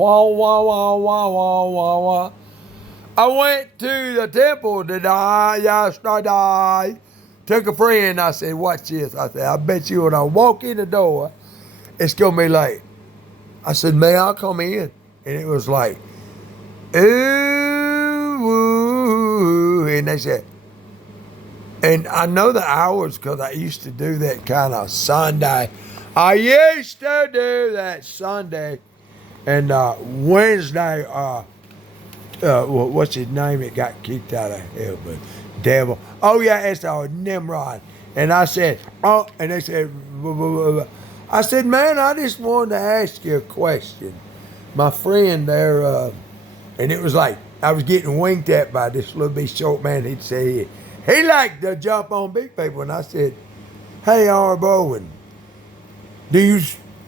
Wah, wah, wah, wah, wah, wah, wah. I went to the temple today, yesterday. Took a friend. I said, watch this. I said, I bet you when I walk in the door, it's going to be late. I said, may I come in? And it was like, ooh, woo. And they said, and I know the hours because I used to do that kind of Sunday. I used to do that Sunday and Wednesday. What's his name? It got kicked out of hell, but devil. Oh yeah, it's Nimrod. And I said, oh, and they said, blah, blah, blah, blah. I said, man, I just wanted to ask you a question. My friend there, and it was like I was getting winked at by this little bit short man. He'd say he liked to jump on big people, and I said, hey, R. Bowen,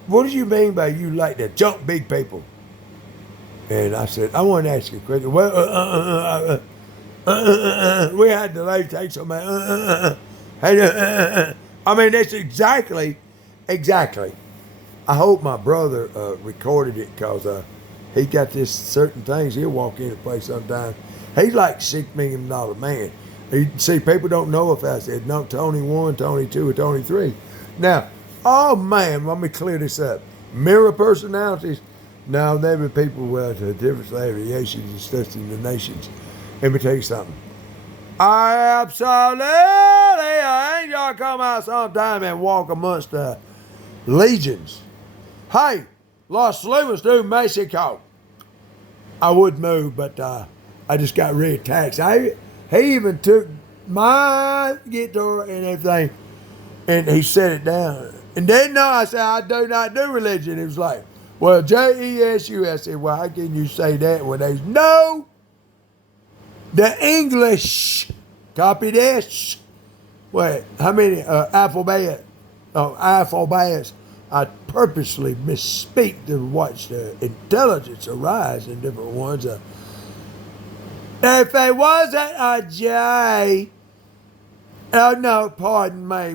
what do you mean by you like to jump big people? And I said, I want to ask you a question. Well, we had to lay take some. I mean, that's exactly. I hope my brother recorded it because he got this certain things. He'll walk in a place sometimes. He's like $6 million man. See, people don't know if I said no, Tony 1, Tony 2, or Tony 3. Now, oh man, let me clear this up. Mirror personalities. Now, there be people with different variations and stuff in the nations. Let me tell you something. I ain't gonna come out sometime and walk amongst the legions. Hey, Los Lunas do Mexico. I would move, but I just got red tax. He even took my guitar and everything, and he set it down. And then I said, I do not do religion. He was like, well, Jesu. I said, well, how can you say that when there's no? The English, copy this. Wait, how many alphabets? I purposely misspeak to watch the intelligence arise in different ones. If it wasn't a J, oh no, pardon me,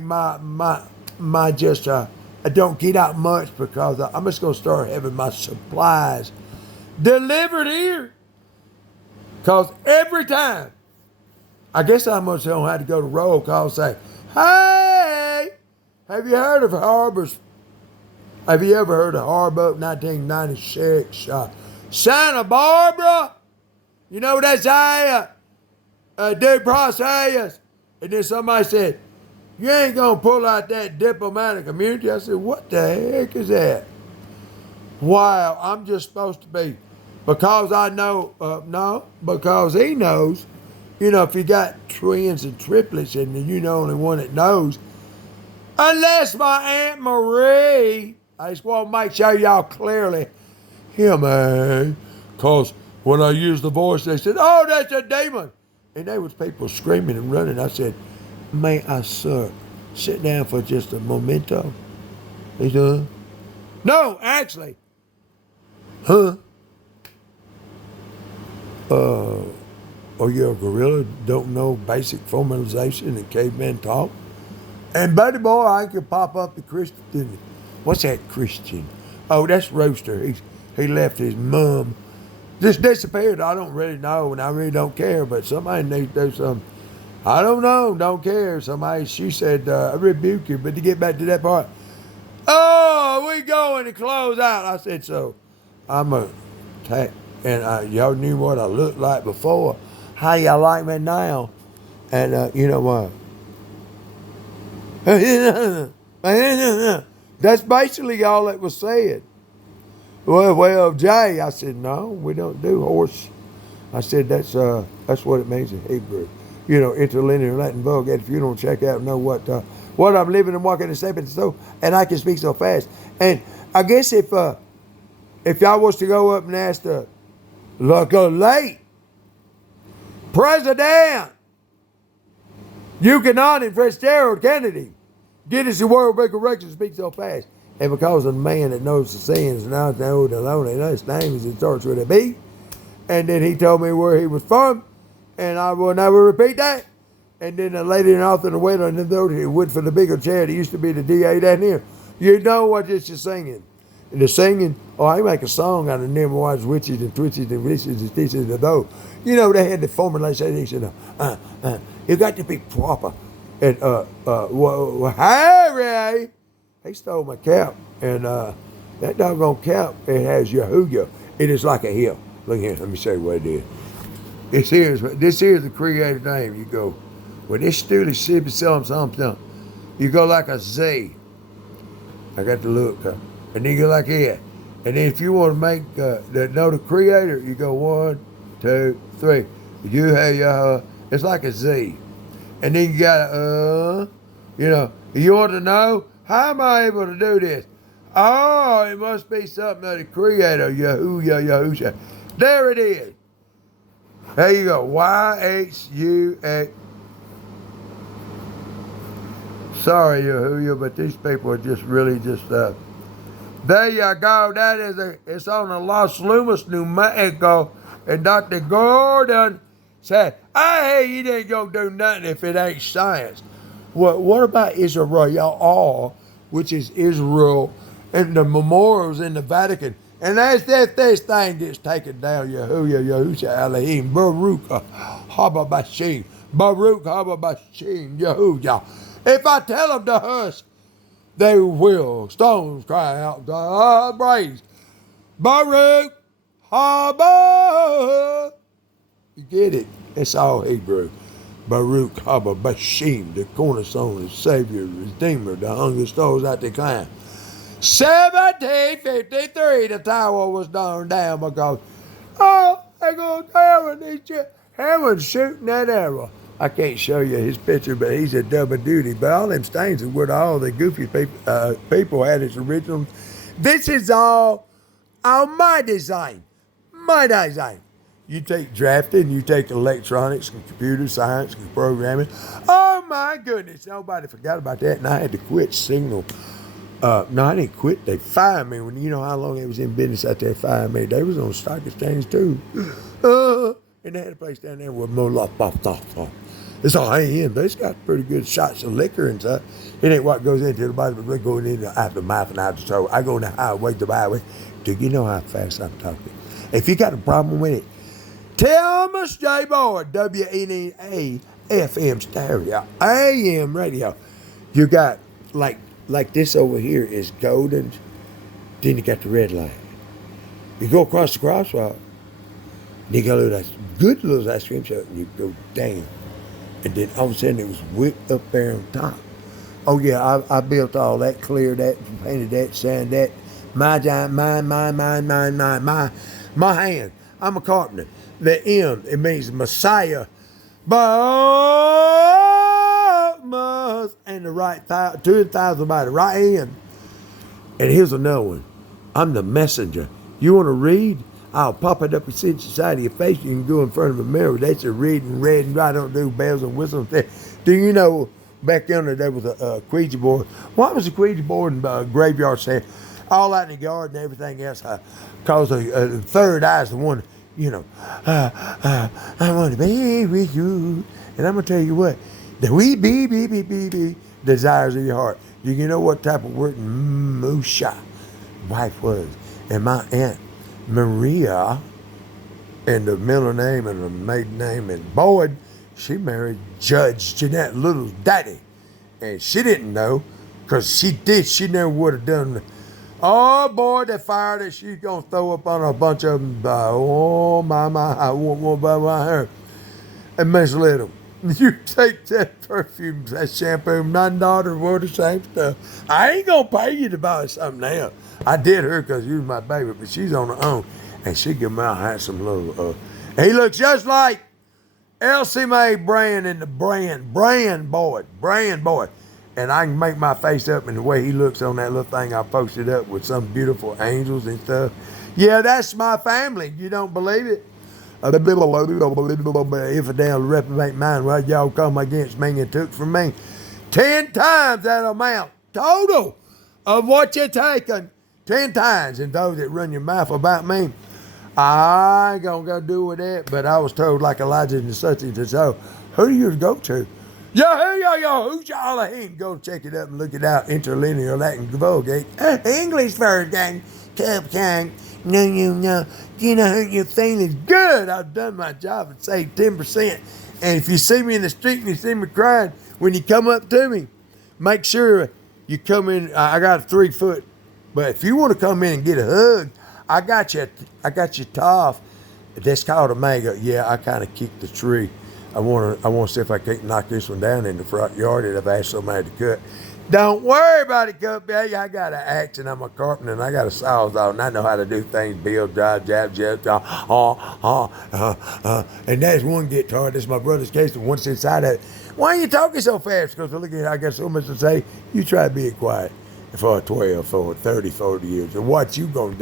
my just I don't get out much because I'm just gonna start having my supplies delivered here. Cause every time, I guess I must don't have to go to roll call and say, hey, have you heard of Harbors? Have you ever heard of Harbor 1996? Santa Barbara? You know what they say? Due process. And then somebody said, you ain't gonna pull out that diplomatic immunity. I said, what the heck is that? Wow, I'm just supposed to be. Because I know, no, because he knows, you know, if you got twins and triplets and you're the only one that knows, unless my Aunt Marie, I just want to make sure y'all clearly, yeah, man, because when I used the voice, they said, oh, that's a demon. And there was people screaming and running. I said, may I, sir, sit down for just a momento? He said, no, actually, huh? Or you're a gorilla, don't know basic formalization and caveman talk. And buddy boy, I could pop up the Christian. What's that Christian? Oh, that's Roaster. He left his mom. Just disappeared. I don't really know, and I really don't care. But somebody needs to do something. I don't know, don't care. She said, I rebuke you. But to get back to that part, oh, we going to close out. I said, so I'm a tack. And y'all knew what I looked like before. How y'all like me now? And you know what? That's basically all that was said. Well, Jay, I said, no, we don't do horse. I said, that's what it means in Hebrew. You know, interlinear Latin Vulgate. If you don't check out and know what I'm living and walking and stepping so, and I can speak so fast. And I guess if y'all was to go up and ask the late President Buchanan and Fitzgerald Kennedy, get us the world record record speak so fast. And because of the man that knows the sins and I know the lonely, his name is, it starts with a B. And then he told me where he was from, and I will never repeat that. And then the lady in off in the waiting in the wood for the bigger chair that used to be the DA down here. You know what this is singing. And the singing, oh, I make a song out of them was witches and twitches and witches and this and those. You know, they had the formulation. You got to be proper. And Harry, he stole my cap, and that doggone cap, it has Yahuwah. It is like a hill. Look here, let me show you what it is. This here's the creative name. You go, when this student should be selling something, you go like a Z. I got the look, and then you go like that. And then if you want to make the creator, you go 1, 2, 3. You have it's like a Z. And then you got you want to know, how am I able to do this? Oh, it must be something of the creator, Yahuwah. There it is. There you go, YHUA. Sorry, Yahuwah, but these people are just really just, there you go. That is it's on the Los Lumas, New Mexico. And Dr. Gordon said, hey, you ain't gonna do nothing if it ain't science. What about Israel, which is Israel, and the memorials in the Vatican? And as this thing gets taken down, Yahuwah, Elohim, Baruch haba bashim, Yahuwah. If I tell them to hush, they will. Stones cry out, praise. Baruch haba. You get it? It's all Hebrew. Baruch haba bashim, the cornerstone, the Savior, Redeemer, the hunger stars out the climb. 1753, the tower was torn down because, they go down and Hammond shooting that arrow. I can't show you his picture, but he's a double duty. But all them stains are what all the goofy people had as original. This is all my design. My design. You take drafting, you take electronics and computer science and programming. Oh my goodness, nobody forgot about that, and I had to quit Signal. No, I didn't quit. They fired me. When you know how long they was in business out there, fired me. They was on stock exchange too. And they had a place down there with more off. It's all high-end, but it's got pretty good shots of liquor and stuff. It ain't what goes into the body, but we're going in out the mouth and out the throat. I go on the highway, the byway. Do you know how fast I'm talking? If you got a problem with it, tell MOSESBOYD, WNEA FM stereo, AM radio. You got like this over here is golden. Then you got the red line. You go across the crosswalk. You got a little good little ice cream shop, and you go down. And then all of a sudden it was whipped up there on top. Oh yeah, I built all that, cleared that, painted that, sanded that. My hand. I'm a carpenter. The M, it means Messiah. And the right thigh, 2,000 by the right hand. And here's another one. I'm the messenger. You want to read? I'll pop it up and sit inside of your face. You can go in front of a mirror. That's a reading, red, and I don't do bells and whistles. Do you know, back yonder there was a Ouija board. Why was a Ouija board in the graveyard saying, all out in the yard and everything else? Because the third eye is the one, I want to be with you. And I'm going to tell you what, the wee be desires of your heart. Do you know what type of word Musha wife was? And my aunt Maria, and the middle name and the maiden name and Boyd, she married Judge Jeanette Little's daddy. And she didn't know, because she never would have done. Oh boy, the fire that she's going to throw up on a bunch of them. Oh my, I won't go by my hair. And Miss Little, you take that perfume, that shampoo, my daughter wore the same stuff. I ain't going to pay you to buy something else. I did her because you was my baby, but she's on her own. And she give me a handsome little, he looks just like Elsie Mae Brand in the Brand Boy. And I can make my face up in the way he looks on that little thing I posted up with some beautiful angels and stuff. Yeah, that's my family. You don't believe it? If a damn reprobate mind, well, y'all come against me and took from me 10 times that amount total of what you're taking. 10 times. And those that run your mouth about me, I ain't gonna go do with that. But I was told, like Elijah and such and so, who do you go to? Yo, who's y'all? I ain't go check it up and look it out. Interlinear Latin Vulgate. English first, gang. Cup gang. No, you know, your thing is good. I've done my job and saved 10%. And if you see me in the street and you see me crying, when you come up to me, make sure you come in. I got a 3 foot. But if you want to come in and get a hug, I got you tough. That's called a mango. Yeah, I kind of kicked the tree. I want to see if I can't knock this one down in the front yard that I've asked somebody to cut. Don't worry about it, Cupcake. I got an axe and I'm a carpenter and I got a sawzall and I know how to do things. Build, drive, jab, and that's one guitar. That's my brother's case. The one's inside of it. Why are you talking so fast? Because look at, I got so much to say. You try being quiet for 12, for 30, 40 years. And what you gonna do?